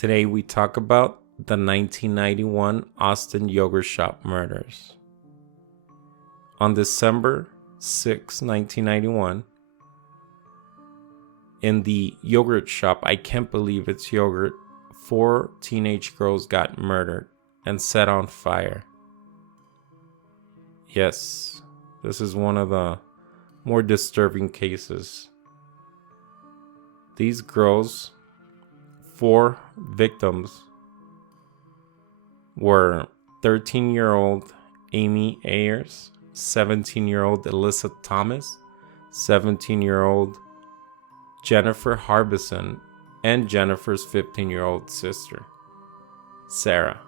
Today we talk about the 1991 Austin yogurt shop murders. On December 6, 1991, in the yogurt shop, I can't believe it's yogurt, 4 teenage girls got murdered and set on fire. Yes, this is one of the more disturbing cases. These girls, 4 victims, were 13-year-old Amy Ayers, 17-year-old Eliza Thomas, 17-year-old Jennifer Harbison, and Jennifer's 15-year-old sister, Sarah.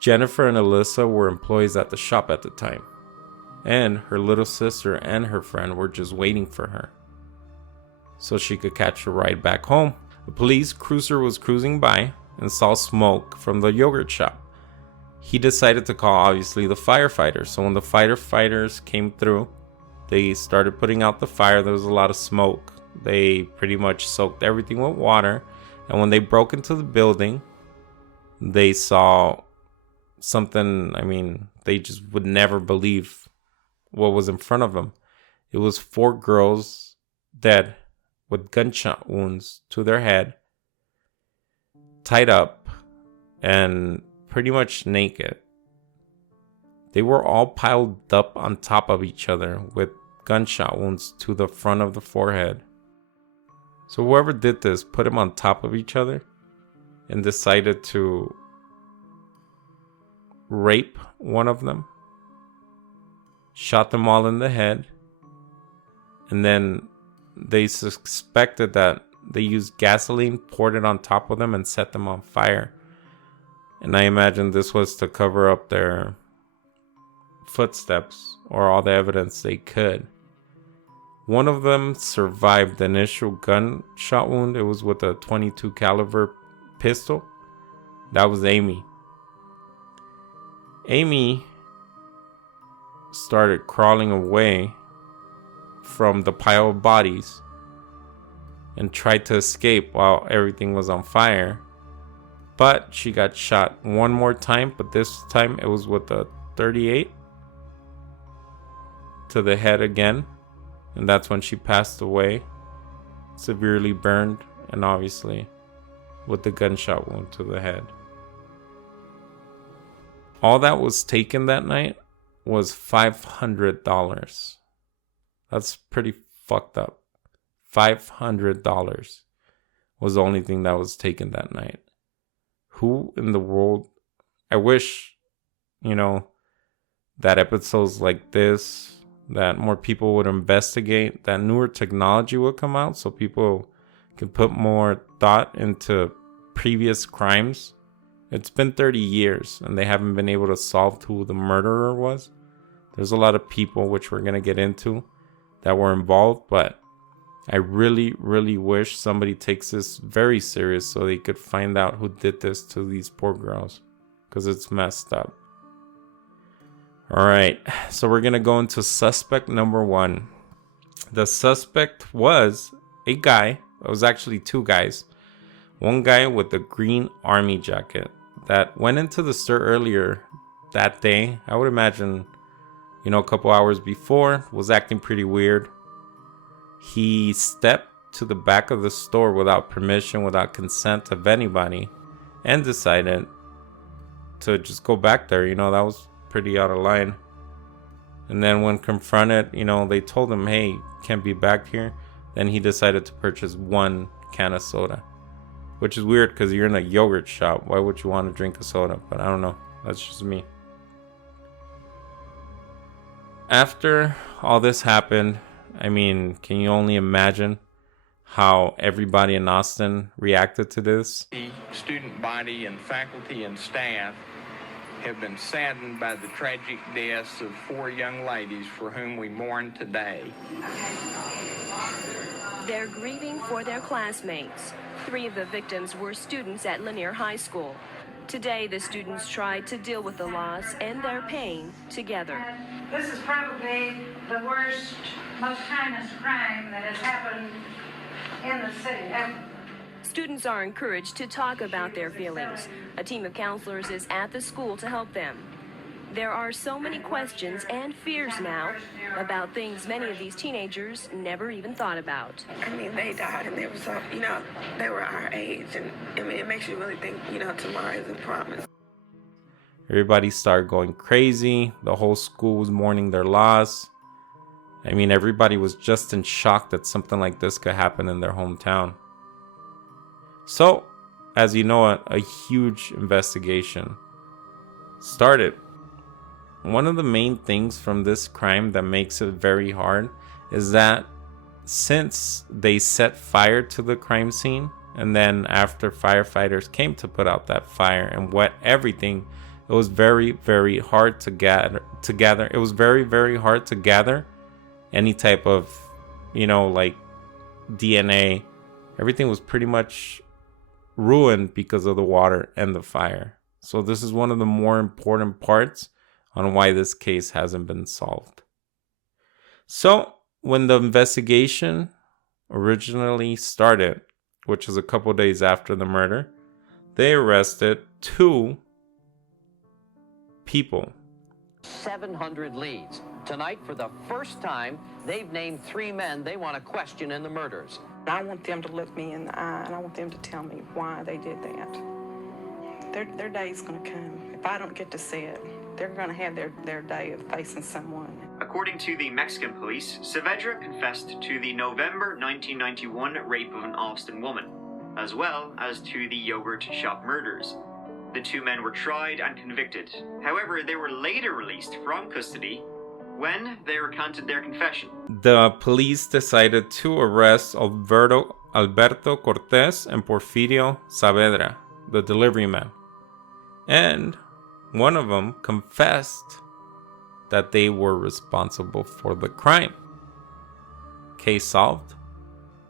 Jennifer and Eliza were employees at the shop at the time, and her little sister and her friend were just waiting for her so she could catch a ride back home. A police cruiser was cruising by and saw smoke from the yogurt shop. He decided to call, obviously, the firefighters. So when the firefighters came through, they started putting out the fire. There was a lot of smoke. They pretty much soaked everything with water. And when they broke into the building, they saw something, they just would never believe what was in front of them. It was 4 girls dead with gunshot wounds to their head, tied up, and pretty much naked. They were all piled up on top of each other with gunshot wounds to the front of the forehead. So whoever did this put them on top of each other and decided to rape one of them, shot them all in the head, and then they suspected that they used gasoline, poured it on top of them, and set them on fire. And I imagine this was to cover up their footsteps or all the evidence they could. One of them survived the initial gunshot wound. It was with a .22 caliber pistol. That was Amy. Amy started crawling away from the pile of bodies and tried to escape while everything was on fire. But she got shot one more time, but this time it was with a .38 to the head again. And that's when she passed away, severely burned, and obviously with the gunshot wound to the head. All that was taken that night was $500. That's pretty fucked up. $500 was the only thing that was taken that night. Who in the world? I wish, that episodes like this, that more people would investigate, that newer technology would come out so people can put more thought into previous crimes. It's been 30 years and they haven't been able to solve who the murderer was. There's a lot of people, which we're going to get into, that were involved, but I really, really wish somebody takes this very serious so they could find out who did this to these poor girls, because it's messed up. All right, so we're going to go into suspect number 1. The suspect was a guy. It was actually 2 guys. One guy with a green army jacket that went into the store earlier that day. I would imagine, a couple hours before, was acting pretty weird. He stepped to the back of the store without permission, without consent of anybody, and decided to just go back there. That was pretty out of line. And then when confronted, they told him, hey, can't be back here. Then he decided to purchase 1 can of soda, which is weird because you're in a yogurt shop. Why would you want to drink a soda? But I don't know. That's just me. After all this happened, can you only imagine how everybody in Austin reacted to this? The student body and faculty and staff have been saddened by the tragic deaths of 4 young ladies for whom we mourn today. They're grieving for their classmates. 3 of the victims were students at Lanier High School. Today, the students tried to deal with the loss and their pain together. This is probably the worst, most heinous crime that has happened in the city ever. Students are encouraged to talk about their feelings. A team of counselors is at the school to help them. There are so many questions and fears now about things many of these teenagers never even thought about. I mean, they died and they were so, they were our age. And I mean, it makes you really think, tomorrow isn't promised. Everybody started going crazy. The whole school was mourning their loss. I mean, everybody was just in shock that something like this could happen in their hometown. So, as you know, a huge investigation started. One of the main things from this crime that makes it very hard is that since they set fire to the crime scene, and then after firefighters came to put out that fire and wet everything, it was very, very hard to gather. It was very, very hard to gather any type of, like DNA. Everything was pretty much ruined because of the water and the fire. So this is one of the more important parts on why this case hasn't been solved. So when the investigation originally started, which was a couple days after the murder, they arrested 2 people. 700 leads. Tonight, for the first time, they've named 3 men they want to question in the murders. I want them to look me in the eye, and I want them to tell me why they did that. Their day's going to come. If I don't get to see it, they're going to have their day of facing someone. According to the Mexican police, Saavedra confessed to the November 1991 rape of an Austin woman, as well as to the yogurt shop murders. The 2 men were tried and convicted. However, they were later released from custody when they recanted their confession. The police decided to arrest Alberto Cortez and Porfirio Saavedra, the delivery man. And one of them confessed that they were responsible for the crime. Case solved?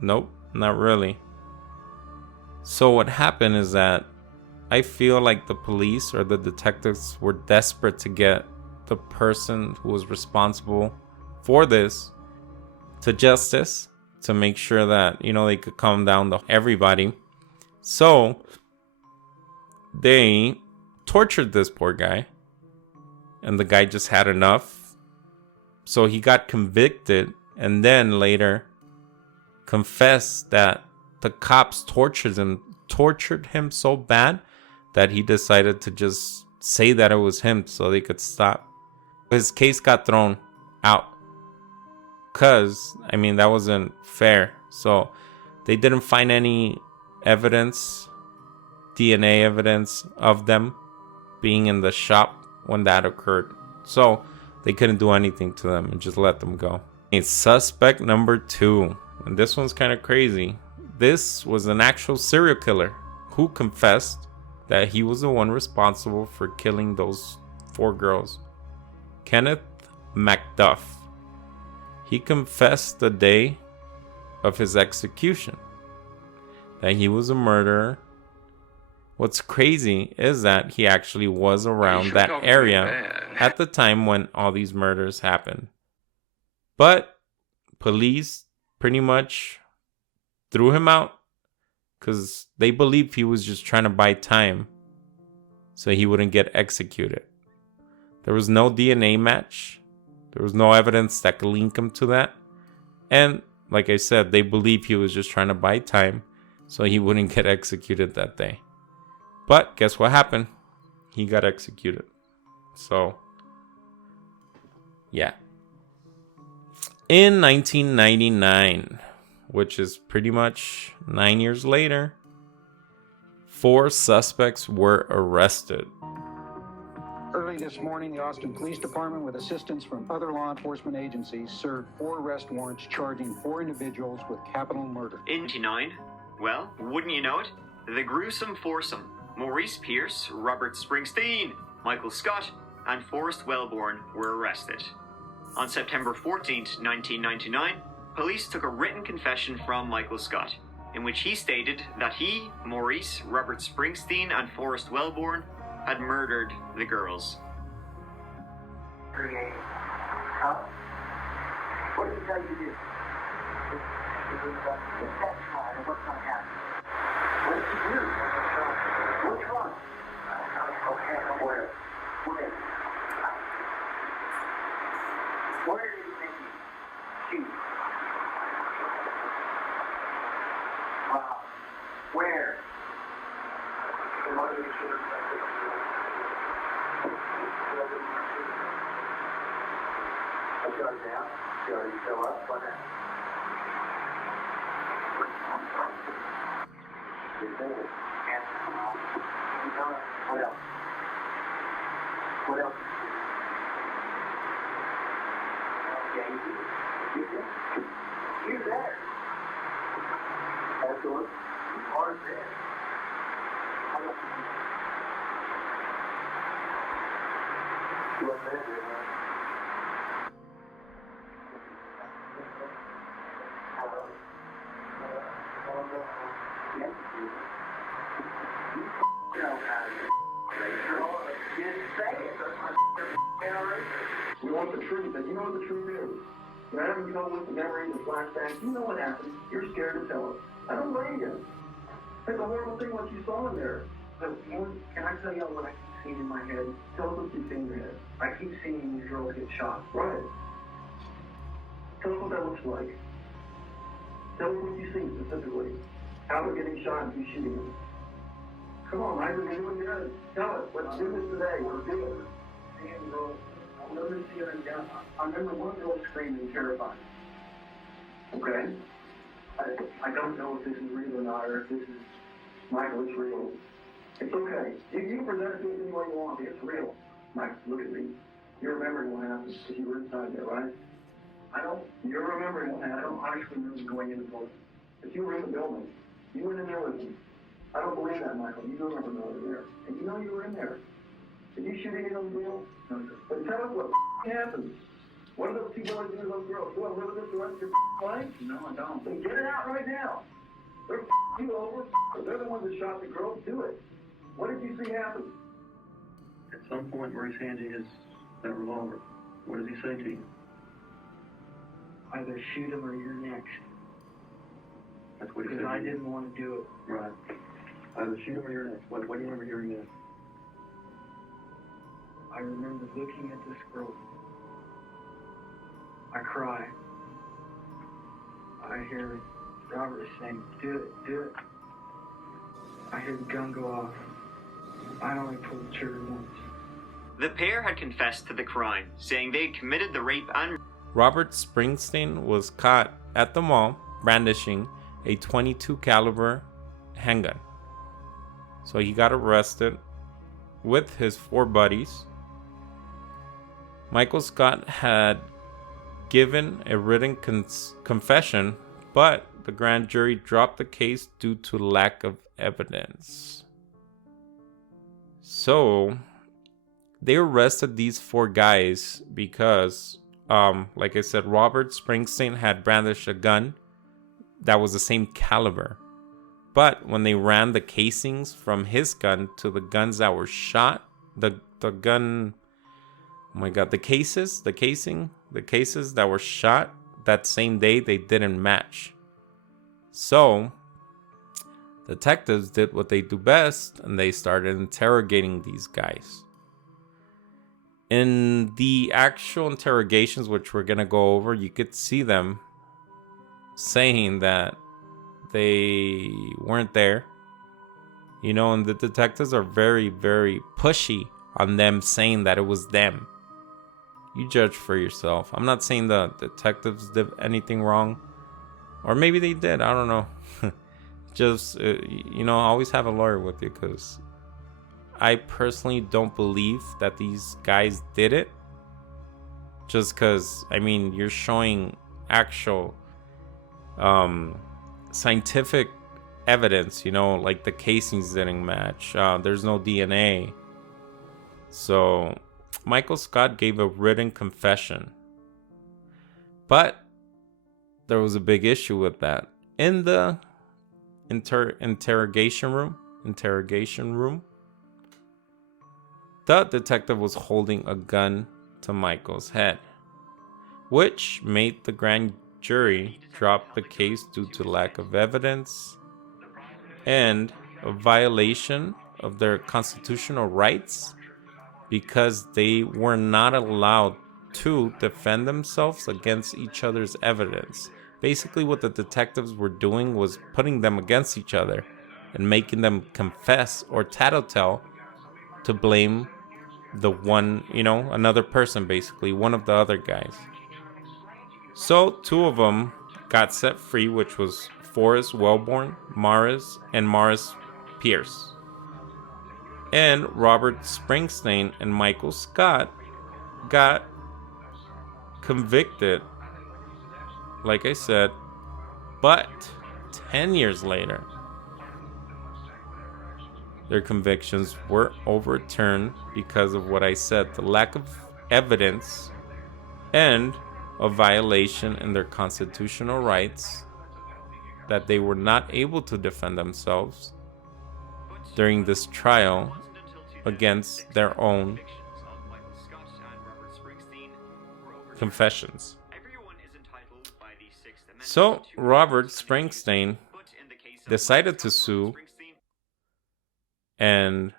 Nope, not really. So what happened is that I feel like the police or the detectives were desperate to get the person who was responsible for this to justice, to make sure that, they could calm down everybody. So they tortured this poor guy, and the guy just had enough. So he got convicted, and then later confessed that the cops tortured him so bad that he decided to just say that it was him so they could stop. His case got thrown out because, that wasn't fair. So they didn't find any evidence, DNA evidence of them being in the shop when that occurred. So they couldn't do anything to them and just let them go. Suspect number 2. And this one's kind of crazy. This was an actual serial killer who confessed that he was the one responsible for killing those 4 girls. Kenneth MacDuff. He confessed the day of his execution that he was a murderer. What's crazy is that he actually was around that area at the time when all these murders happened. But police pretty much threw him out because they believed he was just trying to buy time so he wouldn't get executed. There was no DNA match. There was no evidence that could link him to that. And like I said, they believe he was just trying to buy time so he wouldn't get executed that day. But guess what happened? He got executed. So, yeah. In 1999, which is pretty much 9 years later, 4 suspects were arrested. Early this morning, the Austin Police Department, with assistance from other law enforcement agencies, served 4 arrest warrants charging 4 individuals with capital murder. In 1999, well, wouldn't you know it, the gruesome foursome, Maurice Pierce, Robert Springsteen, Michael Scott, and Forrest Wellborn were arrested. On September 14th, 1999, police took a written confession from Michael Scott, in which he stated that he, Maurice, Robert Springsteen, and Forrest Wellborn had murdered the girls. What did he tell you to do? What's going to happen? You're there. That's what you are there. You want the truth, and you know what the truth is. You're having trouble with the memories and flashbacks. You know what happened. You're scared to tell us. I don't blame you. It's a horrible thing what you saw in there. But can I tell you what I keep seeing in my head? Tell us what you see in your head. I keep seeing these girls get shot. Right. Tell us what that looks like. Tell us what you see specifically. How they're getting shot and who's shooting them. Come on, Isaac, you're doing good. Tell us. Let's do this today. We're doing it. Seeing girls. I remember one girl screaming, terrified. Okay? I don't know if this is real or not, or if this is Michael, it's real. It's okay. You can present it to us any way you want. It's real. Mike, look at me. You're remembering what happened because you were inside there, right? You're remembering what happened. I don't actually remember going in the building. But you were in the building. You went in there with me. I don't believe that, Michael. You don't remember over there. And you know you were in there. Did you shoot any of those girls? No, sir. But tell us what happened. What do those two boys do to those girls? Do I live with this the rest of your life? No, I don't. Then get it out right now. They're you over. They're the ones that shot the girls. Do it. What did you see happen? At some point, Maurice handed you that revolver. What does he say to you? Either shoot him or you're next. That's what he said. Because I didn't want to do it. Right. Either shoot him or you're next. What do you remember hearing then? I remember looking at this girl. I cry. I hear Robert saying, do it, do it. I hear the gun go off. I only pulled the trigger once. The pair had confessed to the crime, saying they had committed the rape and... Robert Springsteen was caught at the mall brandishing a .22 caliber handgun. So he got arrested with his 4 buddies. Michael Scott had given a written confession, but the grand jury dropped the case due to lack of evidence. So they arrested these 4 guys because, like I said, Robert Springsteen had brandished a gun that was the same caliber. But when they ran the casings from his gun to the guns that were shot, the gun... Oh my god, the cases that were shot that same day, they didn't match. So, detectives did what they do best, and they started interrogating these guys. In the actual interrogations, which we're going to go over, you could see them saying that they weren't there. You know, and the detectives are very, very pushy on them saying that it was them. You judge for yourself. I'm not saying the detectives did anything wrong. Or maybe they did. I don't know. Just, you know, always have a lawyer with you. Because I personally don't believe that these guys did it. Just because, I mean, you're showing actual scientific evidence. You know, like the casings didn't match. There's no DNA. So... Michael Scott gave a written confession, but there was a big issue with that. In the interrogation room, the detective was holding a gun to Michael's head, which made the grand jury drop the case due to lack of evidence and a violation of their constitutional rights, because they were not allowed to defend themselves against each other's evidence. Basically, what the detectives were doing was putting them against each other and making them confess or tattletale to blame the one, you know, another person, basically, one of the other guys. So 2 of them got set free, which was Forrest Wellborn, and Morris Pierce. And Robert Springsteen and Michael Scott got convicted, like I said, but 10 years later, their convictions were overturned because of what I said, the lack of evidence and a violation in their constitutional rights, that they were not able to defend themselves during this trial against their own confessions. So Robert Springsteen decided to sue and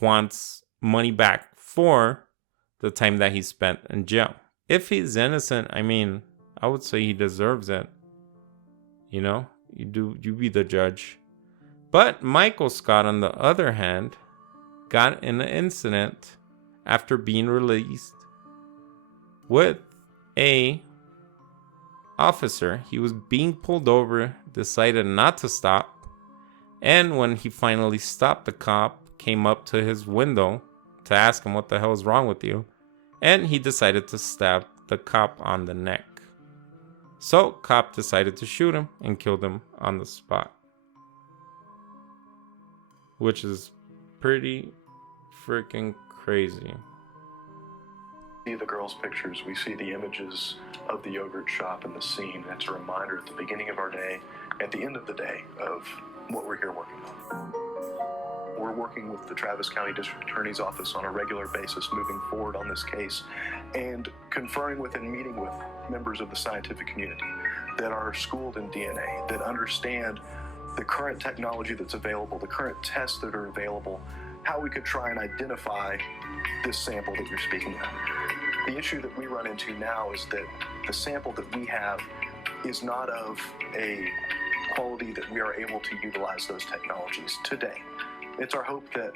wants money back for the time that he spent in jail. If he's innocent, I mean, I would say he deserves it. You know, you be the judge. But Michael Scott, on the other hand, got in an incident after being released with a officer. He was being pulled over, decided not to stop, and when he finally stopped, the cop came up to his window to ask him what the hell is wrong with you, and he decided to stab the cop on the neck. So cop decided to shoot him and killed him on the spot, which is pretty freaking crazy. See the girls' pictures, we see the images of the yogurt shop and the scene. That's a reminder at the beginning of our day, at the end of the day, of what we're here working on. We're working with the Travis County District Attorney's Office on a regular basis moving forward on this case and conferring with and meeting with members of the scientific community that are schooled in DNA, that understand the current technology that's available, the current tests that are available, how we could try and identify this sample that you're speaking of. The issue that we run into now is that the sample that we have is not of a quality that we are able to utilize those technologies today. It's our hope that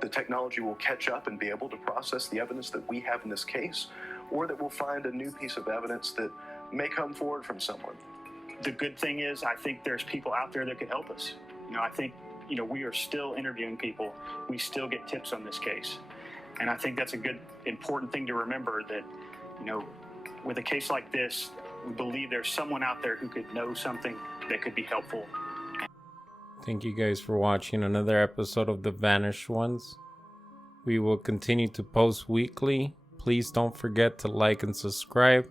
the technology will catch up and be able to process the evidence that we have in this case, or that we'll find a new piece of evidence that may come forward from someone. The good thing is, I think there's people out there that can help us. I think, we are still interviewing people. We still get tips on this case. And I think that's a good, important thing to remember, that, with a case like this, we believe there's someone out there who could know something that could be helpful. Thank you guys for watching another episode of The Vanished Ones. We will continue to post weekly. Please don't forget to like and subscribe.